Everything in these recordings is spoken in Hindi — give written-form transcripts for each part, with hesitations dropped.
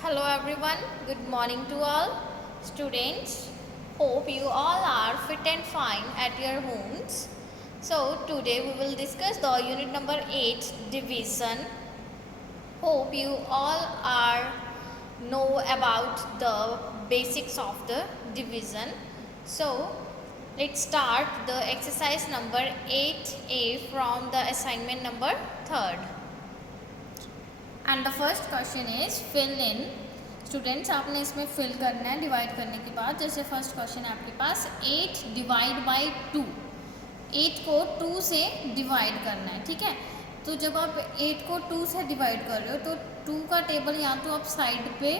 Hello everyone, good morning to all students. Hope you all are fit and fine at your homes. So today we will discuss the unit number 8 division. Hope you all are know about the basics of the division. So let's start the exercise number 8A from the assignment number 3rd. And the first question is fill in. Students आपने इसमें फिल करना है डिवाइड करने के बाद। जैसे फर्स्ट क्वेश्चन है आपके पास 8 डिवाइड बाई 2, 8 को 2 से डिवाइड करना है, ठीक है। तो जब आप 8 को 2 से डिवाइड कर रहे हो तो 2 का टेबल या तो आप साइड पे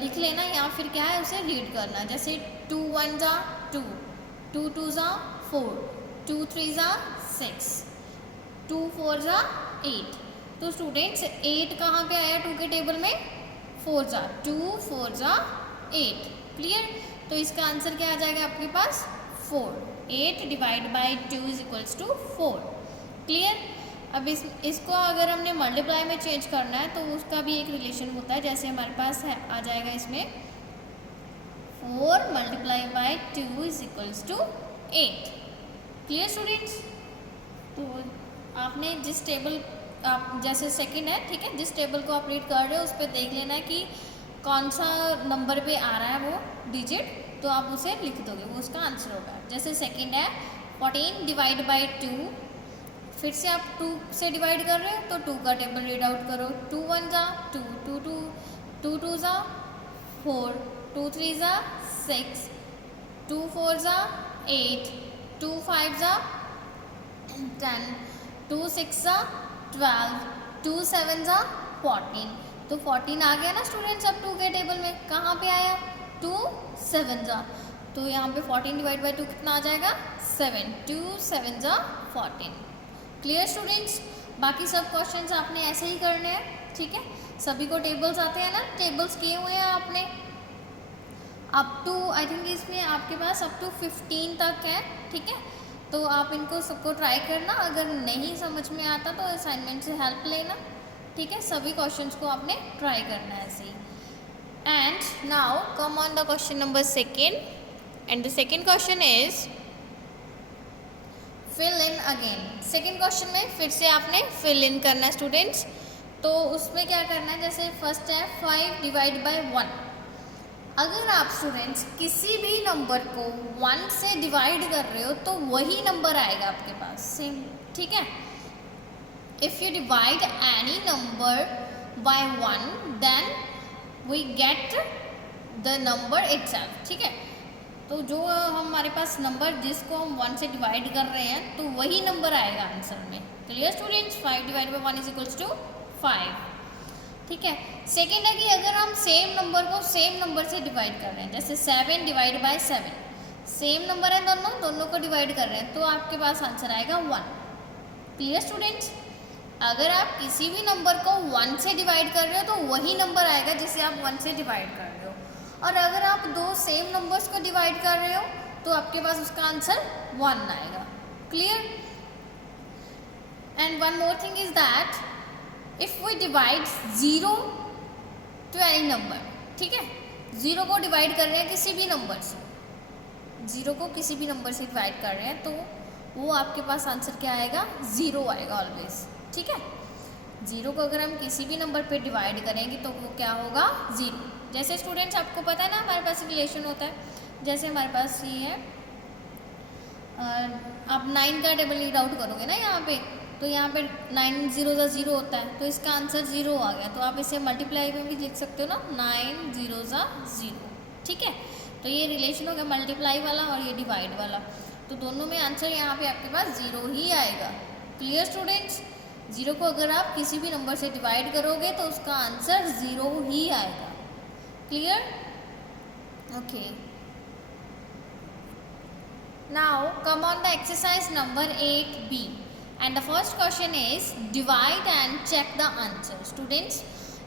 लिख लेना या फिर क्या है उसे रीड करना। जैसे 2 1 जा 2, 2 2 जा 4, 2 3 जा 6, 2 4 जा 8। तो स्टूडेंट्स 8 कहाँ पे आया 2 के टेबल में? 4 जा 2 4 जा 8। क्लियर? तो इसका आंसर क्या आ जाएगा आपके पास? 4। 8 divide by 2 is equals to 4। Clear? अब इसको अगर हमने मल्टीप्लाई में चेंज करना है तो उसका भी एक रिलेशन होता है। जैसे हमारे पास है आ जाएगा इसमें 4 multiply by 2 is equals to 8। Clear students? तो आपने जिस टेबल आप जैसे सेकंड है, ठीक है, जिस टेबल को आप रीड कर रहे हो उस पर देख लेना है कि कौन सा नंबर पे आ रहा है वो डिजिट, तो आप उसे लिख दोगे, वो उसका आंसर होगा। जैसे सेकंड है 14 डिवाइड बाई 2, फिर से आप 2 से डिवाइड कर रहे हो तो 2 का टेबल रीड आउट करो। 2 1 जा 2, 2 2, 2 2 जा 4, 2 3 जा 6, 2 4 जा 8, 2 5 जा 10, 2 6 जा 12, 2 7 जा 14। तो 14 आ गया ना स्टूडेंट्स अब 2 के टेबल में। कहाँ पे आया? 2 7 जा, तो यहाँ पे 14 डिवाइड बाई 2 कितना आ जाएगा? 7। 2 7 जा 14। Clear students? बाकी सब क्वेश्चंस आपने ऐसे ही करने हैं, ठीक है। सभी को टेबल्स आते हैं ना, टेबल्स किए हुए हैं आपने अप टू, आई थिंक इसमें आपके पास अप टू 15 तक है, ठीक है। तो आप इनको सबको ट्राई करना। अगर नहीं समझ में आता तो असाइनमेंट से हेल्प लेना, ठीक है। सभी क्वेश्चंस को आपने ट्राई करना है ऐसे ही। And now come on the question number second, and the second question is fill in again. Second question में फिर से आपने फिल इन करना है स्टूडेंट्स। तो उसमें क्या करना है, जैसे फर्स्ट है 5 डिवाइड बाई 1। अगर आप स्टूडेंट्स किसी भी नंबर को 1 से डिवाइड कर रहे हो तो वही नंबर आएगा आपके पास सेम, ठीक है। If you divide any number by 1 then we get the number itself, ठीक है। तो जो हमारे पास नंबर जिसको हम 1 से डिवाइड कर रहे हैं तो वही नंबर आएगा आंसर में। Clear students? 5 divide by 1 is equals to 5, ठीक है। सेकेंड है कि अगर हम सेम नंबर को सेम नंबर से डिवाइड कर रहे हैं, जैसे 7 डिवाइड बाई 7, सेम नंबर है दोनों को डिवाइड कर रहे हैं, तो आपके पास आंसर आएगा 1। Clear students? अगर आप किसी भी नंबर को 1 से डिवाइड कर रहे हो तो वही नंबर आएगा जिसे आप 1 से डिवाइड कर रहे हो। और अगर आप दो सेम नंबर्स को डिवाइड कर रहे हो तो आपके पास उसका आंसर 1 आएगा। Clear? And one more thing is that if we divide 0 to any number, ठीक है, 0 को डिवाइड कर रहे हैं किसी भी नंबर से, 0 को किसी भी नंबर से डिवाइड कर रहे हैं तो वो आपके पास आंसर क्या आएगा? 0 आएगा ऑलवेज, ठीक है। 0 को अगर हम किसी भी नंबर पे डिवाइड करेंगे तो वो क्या होगा? 0। जैसे स्टूडेंट्स आपको पता है ना हमारे पास रिलेशन होता है, जैसे हमारे पास ये है, आप 9 का टेबल रीड आउट करोगे ना यहाँ पे, तो यहाँ पे 9 0 जा 0 होता है, तो इसका आंसर 0 आ गया। तो आप इसे मल्टीप्लाई में भी लिख सकते हो ना, 9 0 जा 0, ठीक है। तो ये रिलेशन हो गया मल्टीप्लाई वाला और ये डिवाइड वाला, तो दोनों में आंसर यहाँ पे आपके पास 0 ही आएगा। Clear students? 0 को अगर आप किसी भी नंबर से डिवाइड करोगे तो उसका आंसर 0 ही आएगा। Clear? Okay, now come on the exercise number 8B, and the first question is divide and check the answer. Students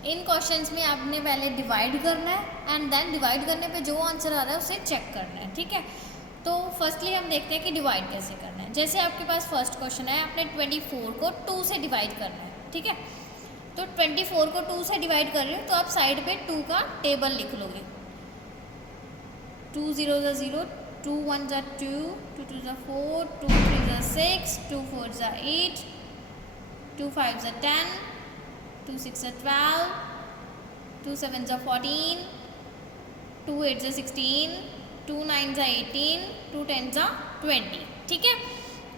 in questions में आपने पहले डिवाइड करना है एंड देन डिवाइड करने पे जो आंसर आ रहा है उसे चेक करना है, ठीक है। तो फर्स्टली हम देखते हैं कि डिवाइड कैसे करना है। जैसे आपके पास फर्स्ट क्वेश्चन है, आपने 24 को 2 से डिवाइड करना है, ठीक है। तो 24 को 2 से डिवाइड कर रहे हो तो आप साइड पे 2 का टेबल लिख लोगे। 2 0 ज़ा 0, 2 1 ज़ा 2, 2 2 ज़ा 4, 2 3 ज़ा 6, 2 4 ज़ा 8, 2 5 ज़ा 10, 2 6 ज़ा 12, 2 7 ज़ा 14, 2 8 ज़ा 16, 2 9 ज़ा 18, 2 10 ज़ा 20। ठीक है,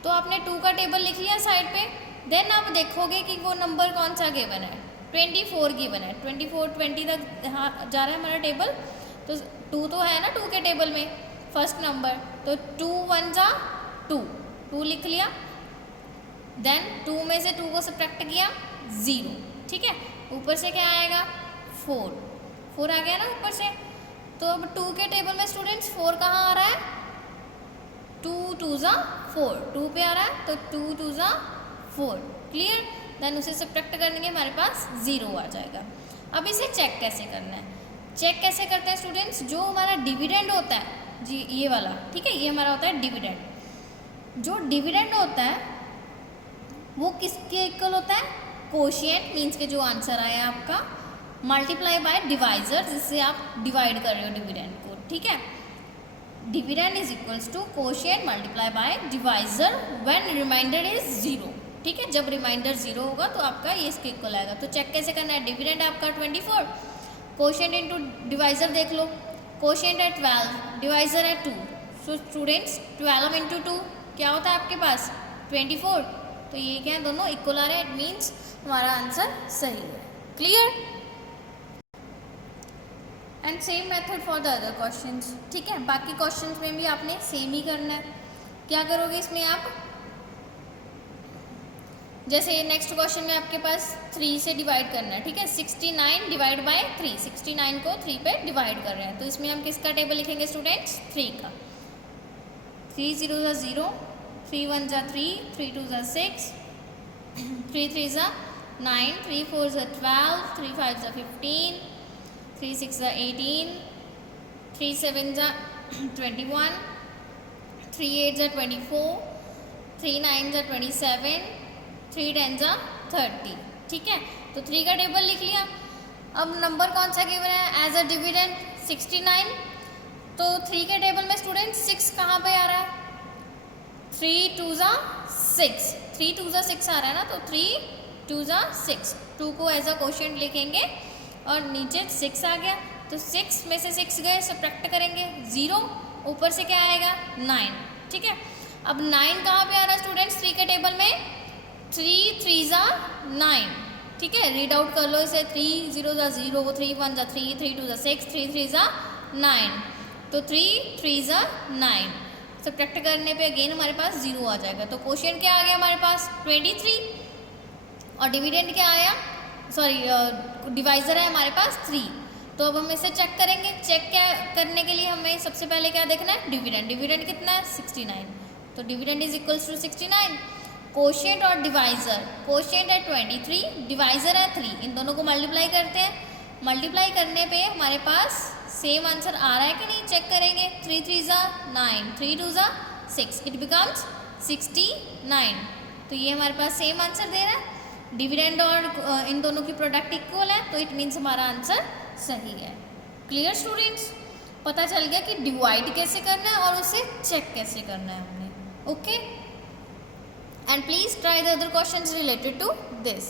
तो आपने 2 का टेबल लिख लिया साइड पे। देन आप देखोगे कि वो नंबर कौन सा गिवन है, 24 गिवन है। 24 20 तक जा रहा है हमारा टेबल, तो 2 तो है ना 2 के टेबल में फर्स्ट नंबर, तो 2 1 ज़ा 2, 2 लिख लिया। देन 2 में से 2 को सब्ट्रैक्ट किया 0। ठीक है, ऊपर से क्या आएगा 4, 4 आ गया ना ऊपर से। तो अब 2 के टेबल में स्टूडेंट्स 4 कहाँ आ रहा है, 2 2 ज़ा 4, 2 पे आ रहा है तो 2 2 ज़ा 4। क्लियर, देन उसे सब्ट्रैक्ट करने के हमारे पास 0 आ जाएगा। अब इसे चेक कैसे करना है, चेक कैसे करते हैं स्टूडेंट्स, जो हमारा डिविडेंड होता है जी ये वाला, ठीक है, ये हमारा होता है डिविडेंड। जो डिविडेंड होता है वो किसके इक्वल होता है, कोशिएंट मीन्स के जो आंसर आया आपका मल्टीप्लाई बाय डिवाइजर, जिससे आप डिवाइड कर रहे हो डिविडेंड को। ठीक है, dividend is equals to quotient multiply by divisor when remainder is 0। ठीक है, जब रिमाइंडर 0 होगा तो आपका ये इसके इक्वल आएगा। तो चेक कैसे करना है, डिविडेंड आपका 24, कोशिएंट इनटू डिवाइजर देख लो, कोशिएंट है 12, डिवाइजर है 2। सो स्टूडेंट्स 12 इंटू 2 क्या होता है आपके पास 24। तो ये क्या है, दोनों इक्वल आ रहे हैं, इट मीन्स हमारा आंसर सही है। Clear, and same method for the other questions. ठीक है, बाकी क्वेश्चंस में भी आपने सेम ही करना है। क्या करोगे इसमें आप, जैसे नेक्स्ट क्वेश्चन में आपके पास 3 से डिवाइड करना है। ठीक है, 69 डिवाइड बाय 3, 69 को 3 पे डिवाइड कर रहे हैं, तो इसमें हम किसका टेबल लिखेंगे स्टूडेंट्स, 3 का। 3 0 ज़ा 0, 3 1 ज़ा 3, 3 2 ज़ा 6, 3 3 ज़ा 9, 3 4 ज़ा 12, 3 5 ज़ा 15, 3 6 ज़ा 18, 3 7 ज़ा 21, 3 8 ज़ा 24, 3 9 ज़ा 27, 3 10 ज़ा 30। ठीक है, तो 3 का टेबल लिख लिया। अब नंबर कौन सा गिवन है एज अ डिविडेंड 69, तो 3 के टेबल में स्टूडेंट 6 कहाँ पे आ रहा है, 3 2 ज़ा 6, 3 2 ज़ा 6 आ रहा है ना, तो 3 2 ज़ा 6, 2 को एज अ कोशिएंट लिखेंगे और नीचे 6 आ गया, तो 6 में से 6 गए सब्ट्रैक्ट करेंगे 0, ऊपर से क्या आएगा 9। ठीक है, अब 9 कहाँ पे आ रहा है स्टूडेंट्स 3 के टेबल में, 3 3 ज़ा 9। ठीक है, रीड आउट कर लो इसे, 3 0 ज़ा 0, 3 1 ज़ा 3, 3 2 ज़ा 6, 3 3 ज़ा 9, तो 3 3 ज़ा 9। सब्ट्रैक्ट करने पे अगेन हमारे पास 0 आ जाएगा। तो क्वोशिएंट क्या आ गया हमारे पास 23, और डिविडेंड क्या आया, सॉरी डिवाइजर है हमारे पास 3। तो अब हम इसे चेक करेंगे। चेक क्या करने के लिए हमें सबसे पहले क्या देखना है, डिविडेंड। डिविडेंड कितना है 69, तो dividend is equals to 69। Quotient और डिवाइजर, कोशिएंट है 23, डिवाइजर है 3, इन दोनों को मल्टीप्लाई करते हैं। मल्टीप्लाई करने पे हमारे पास सेम आंसर आ रहा है कि नहीं चेक करेंगे। 3 3 ज़ा 9, 3 2 ज़ा 6, इट बिकम्स 69। तो ये हमारे पास सेम आंसर दे रहा है। डिविडेंड और इन दोनों की प्रोडक्ट इक्वल है, तो इट मीन्स हमारा आंसर सही है। क्लियर स्टूडेंट्स, पता चल गया कि डिवाइड कैसे करना है और उसे चेक कैसे करना है हमने। Okay, and please try the other questions related to this.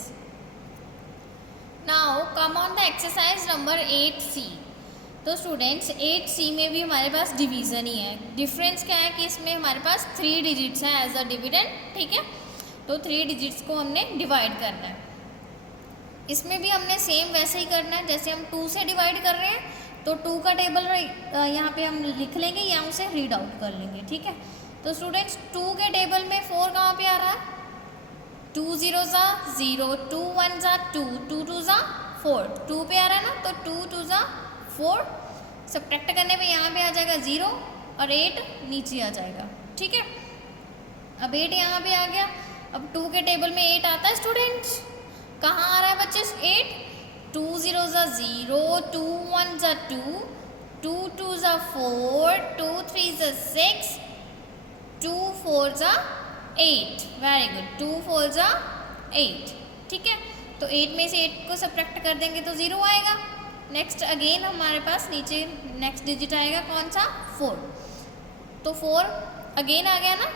Now come on the exercise number 8C. तो स्टूडेंट्स 8C में भी हमारे पास डिवीज़न ही है। डिफरेंस क्या है कि इसमें हमारे पास 3 डिजिट्स हैं एज अ डिविडेंड। ठीक है, तो 3 डिजिट्स को हमने डिवाइड करना है। इसमें भी हमने सेम वैसे ही करना है जैसे हम 2 से डिवाइड कर रहे हैं, तो 2 का टेबल यहाँ पे हम लिख लेंगे या उसे रीड आउट कर लेंगे। ठीक है, तो स्टूडेंट्स 2 के टेबल में 4 कहाँ पे आ रहा है, 2 0 ज़ा 0, 2 1 ज़ा 2, 2 2 ज़ा 4, 2 पे आ रहा है ना, तो 2 2 ज़ा 4, सब्ट्रैक्ट करने पे यहाँ पे आ जाएगा 0 और 8 नीचे आ जाएगा। ठीक है, अब 8 यहाँ पे आ गया। अब 2 के टेबल में 8 आता है स्टूडेंट्स, कहाँ आ रहा है बच्चे 8, 2 0 ज़ा 0, 2 1 ज़ा 2, 2 2 ज़ा 4, 2 3 ज़ा 6, 2 4 ज़ा 8, वेरी गुड, 2 4 ज़ा 8। ठीक है, तो 8 में से 8 को सब्ट्रैक्ट कर देंगे तो 0 आएगा। नेक्स्ट अगेन हमारे पास नीचे नेक्स्ट डिजिट आएगा कौन सा, 4। तो 4 अगेन आ गया ना,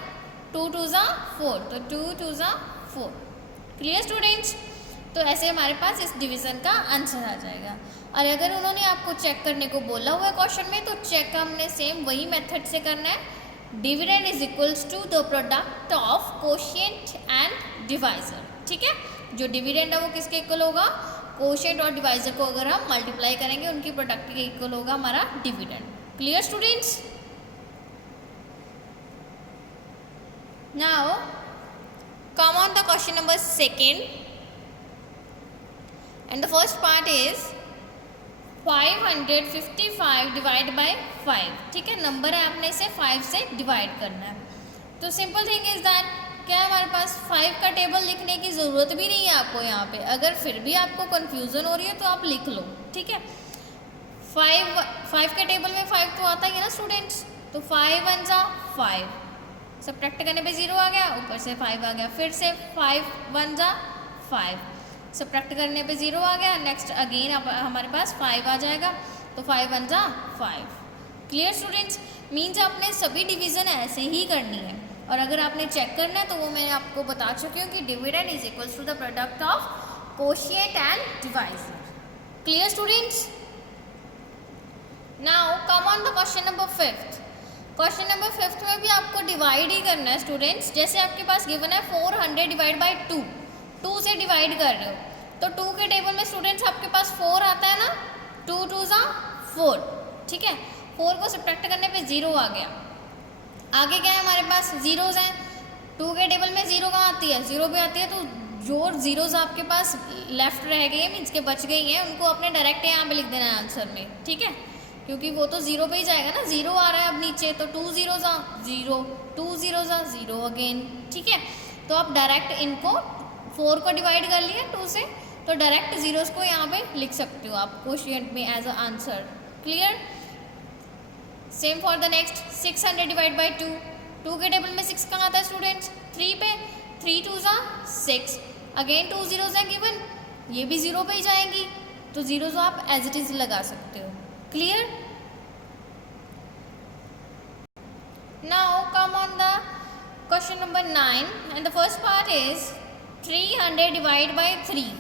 2 2 ज़ा 4, तो 2 2 ज़ा 4। Clear students? तो ऐसे हमारे पास इस डिवीज़न का आंसर आ जाएगा। और अगर उन्होंने आपको चेक करने को बोला हुआ है क्वेश्चन में, तो चेक हमने सेम वही मेथड से करना है। Dividend is equals to the product of quotient and divisor. ठीक है, जो डिविडेंड है वो किसके इक्वल होगा, कोशिएंट और डिवाइजर को अगर हम मल्टीप्लाई करेंगे उनकी प्रोडक्ट के इक्वल होगा हमारा dividend. Clear students? Now come on the question number second, and the first part is 555 divide by 5। ठीक है, नंबर है, आपने इसे 5 से डिवाइड करना है। तो सिंपल थिंग इज दैट, क्या हमारे पास 5 का टेबल लिखने की ज़रूरत भी नहीं है आपको यहाँ पे। अगर फिर भी आपको कन्फ्यूज़न हो रही है तो आप लिख लो। ठीक है, 5 के टेबल में 5 तो आता ही है ना स्टूडेंट्स, तो 5 1 ज़ा 5, सब्ट्रैक्ट करने पे 0 आ गया, ऊपर से 5 आ गया, फिर से 5 1 ज़ा 5, सब्ट्रैक्ट करने पे 0 आ गया। नेक्स्ट अगेन हमारे पास 5 आ जाएगा, तो 5 1 ज़ा 5। Clear students? मीन्स आपने सभी डिवीज़न ऐसे ही करनी है। और अगर आपने चेक करना है तो वो मैं आपको बता चुकी हूँ कि dividend is equals to the product of quotient and divisor. Clear students? Now come on the question number 5th। Question number 5th में भी आपको डिवाइड ही करना है स्टूडेंट्स। जैसे आपके पास गिवन है 400 डिवाइड बाई 2, 2 से डिवाइड कर रहे हो, तो 2 के टेबल में स्टूडेंट्स आपके पास 4 आता है ना, 2 2 ज़ा 4। ठीक है, 4 को सब्ट्रैक्ट करने पे 0 आ गया। आगे क्या है हमारे पास, जीरोज़ हैं। 2 के टेबल में 0 कहाँ आती है, 0 भी आती है, तो जो जीरोज़ आपके पास लेफ्ट रह गए मीन्स के बच गई हैं, उनको अपने डायरेक्ट यहाँ पे लिख देना है आंसर में। ठीक है, क्योंकि वो तो 0 पे ही जाएगा ना, 0 आ रहा है अब नीचे, तो 2 0 ज़ा 0, 2 0 ज़ा 0 अगेन। ठीक है, तो आप डायरेक्ट इनको 4 को डिवाइड कर लिया 2 से, तो डायरेक्ट जीरोज़ को यहाँ पे लिख सकते हो आप कोशिएंट में as a answer. Clear? Same for the next 600 divide by 2, 2 के टेबल में 6 कहाँ आता है स्टूडेंट्स, 3 पे, 3 2 ज़ा 6, अगेन 2 जीरोज़ हैं गिवन, ये भी 0 पे ही जाएंगी, तो जीरोज़ आप एज इट इज़ लगा सकते हो। Clear? Now come on the question number 9, and the first part is 300 divide by 3।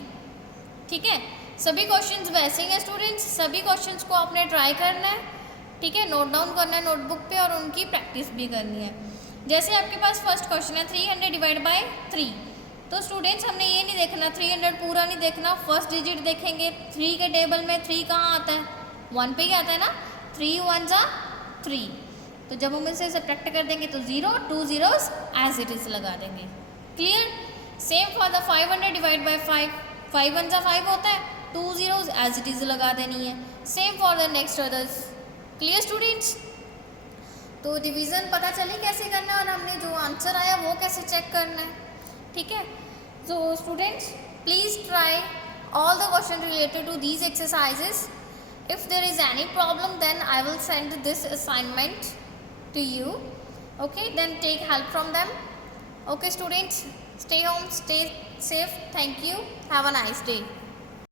ठीक है, सभी क्वेश्चंस वैसे ही हैं स्टूडेंट्स, सभी क्वेश्चंस को आपने ट्राई करना है। ठीक है, नोट डाउन करना है नोटबुक पे और उनकी प्रैक्टिस भी करनी है। जैसे आपके पास फर्स्ट क्वेश्चन है 300 डिवाइड बाय 3, तो स्टूडेंट्स हमने ये नहीं देखना 300 पूरा नहीं देखना, फर्स्ट डिजिट देखेंगे। 3 के टेबल में 3 कहाँ आता है, 1 पे ही आता है ना, 3 1 ज़ा 3, तो जब हम इसे सब्ट्रैक्ट कर देंगे तो 0, 2 जीरोस एज इट इज़ लगा देंगे। Clear? Same for the 500 divide by 5, 5 1 ज़ा 5 होता है, 2 जीरोस एज इट इज़ लगा देनी है। Same for the next others. Clear students? तो डिवीज़न पता चली कैसे करना है और हमने जो आंसर आया वो कैसे चेक करना है। ठीक है, so students please try all the questions related to these exercises. If there is any problem then I will send this assignment to you. Okay, then take help from them. Okay students, stay home, stay safe. Thank you, have a nice day.